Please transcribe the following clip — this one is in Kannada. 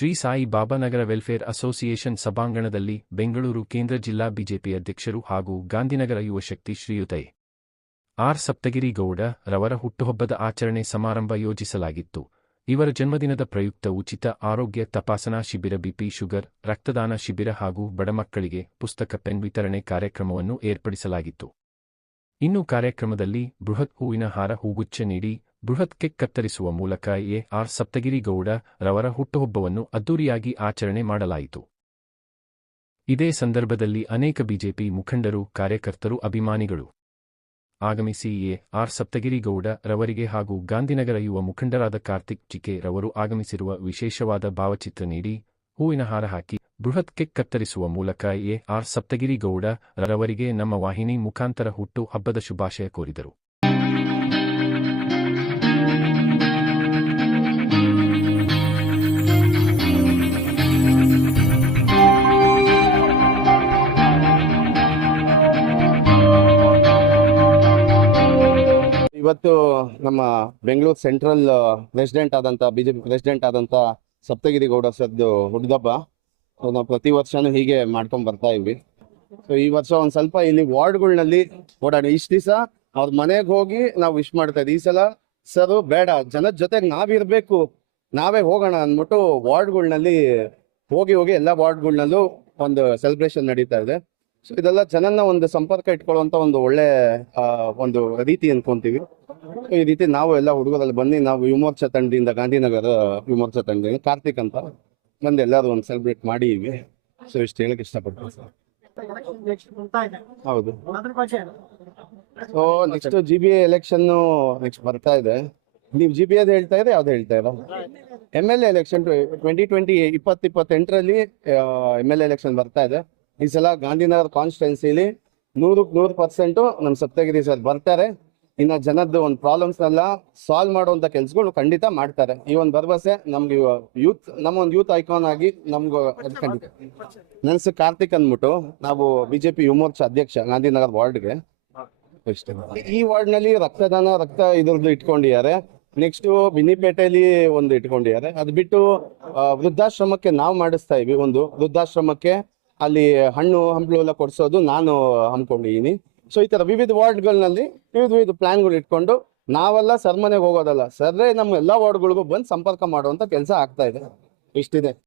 ಶ್ರೀ ಸಾಯಿ ಬಾಬಾ ನಗರ ವೆಲ್ಫೇರ್ ಅಸೋಸಿಯೇಷನ್ ಸಭಾಂಗಣದಲ್ಲಿ ಬೆಂಗಳೂರು ಕೇಂದ್ರ ಜಿಲ್ಲಾ ಬಿಜೆಪಿ ಅಧ್ಯಕ್ಷರು ಹಾಗೂ ಗಾಂಧಿನಗರ ಯುವಶಕ್ತಿ ಶ್ರೀಯುತ ಆರ್ ಸಪ್ತಗಿರಿ ಗೌಡ ರವರ ಹುಟ್ಟುಹಬ್ಬದ ಆಚರಣೆ ಸಮಾರಂಭ ಯೋಜಿಸಲಾಗಿತ್ತು. ಇವರ ಜನ್ಮದಿನದ ಪ್ರಯುಕ್ತ ಉಚಿತ ಆರೋಗ್ಯ ತಪಾಸಣಾ ಶಿಬಿರ, ಬಿಪಿ, ಶುಗರ್, ರಕ್ತದಾನ ಶಿಬಿರ ಹಾಗೂ ಬಡಮಕ್ಕಳಿಗೆ ಪುಸ್ತಕ, ಪೆನ್ ವಿತರಣೆ ಕಾರ್ಯಕ್ರಮವನ್ನು ಏರ್ಪಡಿಸಲಾಗಿತ್ತು. ಇನ್ನು ಕಾರ್ಯಕ್ರಮದಲ್ಲಿ ಬೃಹತ್ ಹೂವಿನ ಹಾರ, ಹೂಗುಚ್ಛ ನೀಡಿ ಬೃಹತ್ ಕೇಕ್ ಕತ್ತರಿಸುವ ಮೂಲಕ ಆರ್ ಸಪ್ತಗಿರಿ ಗೌಡ ರವರ ಹುಟ್ಟುಹಬ್ಬವನ್ನು ಅದ್ದೂರಿಯಾಗಿ ಆಚರಣೆ ಮಾಡಲಾಯಿತು. ಇದೇ ಸಂದರ್ಭದಲ್ಲಿ ಅನೇಕ ಬಿಜೆಪಿ ಮುಖಂಡರು, ಕಾರ್ಯಕರ್ತರು, ಅಭಿಮಾನಿಗಳು ಆಗಮಿಸಿ ಆರ್ ಸಪ್ತಗಿರಿ ಗೌಡ ರವರಿಗೆ ಹಾಗೂ ಗಾಂಧಿನಗರ ಯುವ ಮುಖಂಡರಾದ ಕಾರ್ತಿಕ್ ಜಿಕೆ ರವರು ಆಗಮಿಸಿರುವ ವಿಶೇಷವಾದ ಭಾವಚಿತ್ರ ನೀಡಿ ಹೂವಿನ ಹಾರ ಹಾಕಿ ಬೃಹತ್ ಕೇಕ್ ಕತ್ತರಿಸುವ ಮೂಲಕ ಆರ್ ಸಪ್ತಗಿರಿ ಗೌಡ ರವರಿಗೆ ನಮ್ಮ ವಾಹಿನಿ ಮುಖಾಂತರ ಹುಟ್ಟು ಹಬ್ಬದ ಶುಭಾಶಯ ಕೋರಿದರು. ಇವತ್ತು ನಮ್ಮ ಬೆಂಗಳೂರು ಸೆಂಟ್ರಲ್ ಪ್ರೆಸಿಡೆಂಟ್ ಆದಂಥ ಬಿಜೆಪಿ ಪ್ರೆಸಿಡೆಂಟ್ ಆದಂಥ ಸಪ್ತಗಿರಿ ಗೌಡ ಸರ್ದು ಹುಟ್ಟಿದಬ್ಬ. ನಾವು ಪ್ರತಿ ವರ್ಷನೂ ಹೀಗೆ ಮಾಡ್ಕೊಂಡು ಬರ್ತಾ ಇದ್ವಿ. ಸೊ ಈ ವರ್ಷ ಒಂದು ಸ್ವಲ್ಪ ಇಲ್ಲಿ ವಾರ್ಡ್ಗಳಲ್ಲಿ ಓಡಾಡಿ ಇಷ್ಟು ದಿವಸ ಅವ್ರ ಮನೆಗೆ ಹೋಗಿ ನಾವು ವಿಶ್ ಮಾಡ್ತಾ ಇದ್ವಿ. ಈ ಸಲ ಸರ್ ಬೇಡ, ಜನದ ಜೊತೆಗೆ ನಾವಿರಬೇಕು, ನಾವೇ ಹೋಗೋಣ ಅಂದ್ಬಿಟ್ಟು ವಾರ್ಡ್ಗಳಲ್ಲಿ ಹೋಗಿ ಎಲ್ಲ ವಾರ್ಡ್ಗಳನ್ನಲ್ಲೂ ಒಂದು ಸೆಲೆಬ್ರೇಷನ್ ನಡೀತಾ ಇದೆ. ಸೊ ಇದೆಲ್ಲ ಜನನ ಒಂದು ಸಂಪರ್ಕ ಇಟ್ಕೊಳ್ಳುವಂಥ ಒಂದು ಒಳ್ಳೆ ಒಂದು ರೀತಿ ಅನ್ಕೊಂತೀವಿ. ಈ ರೀತಿ ನಾವು ಎಲ್ಲ ಹುಡುಗರಲ್ಲಿ ಬಂದು ನಾವು ಯುವಮೋರ್ಚಾ ತಂಡದಿಂದ, ಗಾಂಧಿನಗರ ಯುವಮೋರ್ಚಾ ತಂಡದಿಂದ ಕಾರ್ತಿಕ್ ಅಂತ ಬಂದು ಎಲ್ಲರೂ ಒಂದು ಸೆಲೆಬ್ರೇಟ್ ಮಾಡಿದ್ವಿ. ಸೊ ಇಷ್ಟು ಹೇಳಕ್ಕೆ ಇಷ್ಟಪಡ್ತೀನಿ ಸರ್. ಹೌದು. So next GBA election next ಬರ್ತಾ ಇದೆ. ನೀವು GBA ಹೇಳ್ತಾ ಇದ್ರೆ ಯಾವ್ದು ಹೇಳ್ತಾ ಇರೋ? MLA ಎಲೆಕ್ಷನ್ 2028ರಲ್ಲಿ MLA ಎಲೆಕ್ಷನ್ ಬರ್ತಾ ಇದೆ. ಈ ಸಲ ಗಾಂಧಿನಗರ ಕಾನ್ಸ್ಟಿಟ್ಯೂನ್ಸಿಲಿ 100% ನಮ್ಮ ಸಪ್ತಗಿರಿ ಸರ್ ಬರ್ತಾರೆ. ಇನ್ನು ಜನದ್ದು ಒಂದು ಪ್ರಾಬ್ಲಮ್ಸ್ನೆಲ್ಲ ಸಾಲ್ವ್ ಮಾಡುವಂಥ ಕೆಲಸಗಳು ಖಂಡಿತ ಮಾಡ್ತಾರೆ. ಈ ಒಂದು ಭರವಸೆ ನಮ್ಗೆ ನಮ್ಮ ಒಂದು ಯೂತ್ ಐಕಾನ್ ಆಗಿ ನಮ್ಗೆ ಖಂಡಿತ. ನನ್ನ ಹೆಸರು ಕಾರ್ತಿಕ್ ಅಂದ್ಬಿಟ್ಟು, ನಾವು ಬಿಜೆಪಿ ಯುವಮೋರ್ಚಾ ಅಧ್ಯಕ್ಷ ಗಾಂಧಿನಗರ ವಾರ್ಡ್ಗೆ. ಈ ವಾರ್ಡ್ನಲ್ಲಿ ರಕ್ತ ಇದ್ರದ್ದು ಇಟ್ಕೊಂಡಿದ್ದಾರೆ. ನೆಕ್ಸ್ಟ್ ಬಿನ್ನಿಪೇಟೆಯಲ್ಲಿ ಒಂದು ಇಟ್ಕೊಂಡಿದ್ದಾರೆ. ಅದು ಬಿಟ್ಟು ವೃದ್ಧಾಶ್ರಮಕ್ಕೆ ನಾವು ಮಾಡಿಸ್ತಾ ಇದ್ವಿ. ಒಂದು ವೃದ್ಧಾಶ್ರಮಕ್ಕೆ ಅಲ್ಲಿ ಹಣ್ಣು ಹಂಪಲು ಎಲ್ಲ ಕೊಡಿಸೋದು ನಾನು ಹಮ್ಮಿಕೊಂಡಿದ್ದೀನಿ. ಸೊ ಈ ಥರ ವಿವಿಧ ವಾರ್ಡ್ಗಳಲ್ಲಿ ವಿವಿಧ ಪ್ಲಾನ್ಗಳು ಇಟ್ಕೊಂಡು ನಾವೆಲ್ಲ ಸರ್ ಮನೆಗೆ ಹೋಗೋದಲ್ಲ, ಸರ್ರೇ ನಮ್ಮ ಎಲ್ಲ ವಾರ್ಡ್ಗಳಿಗೂ ಬಂದು ಸಂಪರ್ಕ ಮಾಡುವಂಥ ಕೆಲಸ ಆಗ್ತಾ ಇದೆ. ಇಷ್ಟಿದೆ.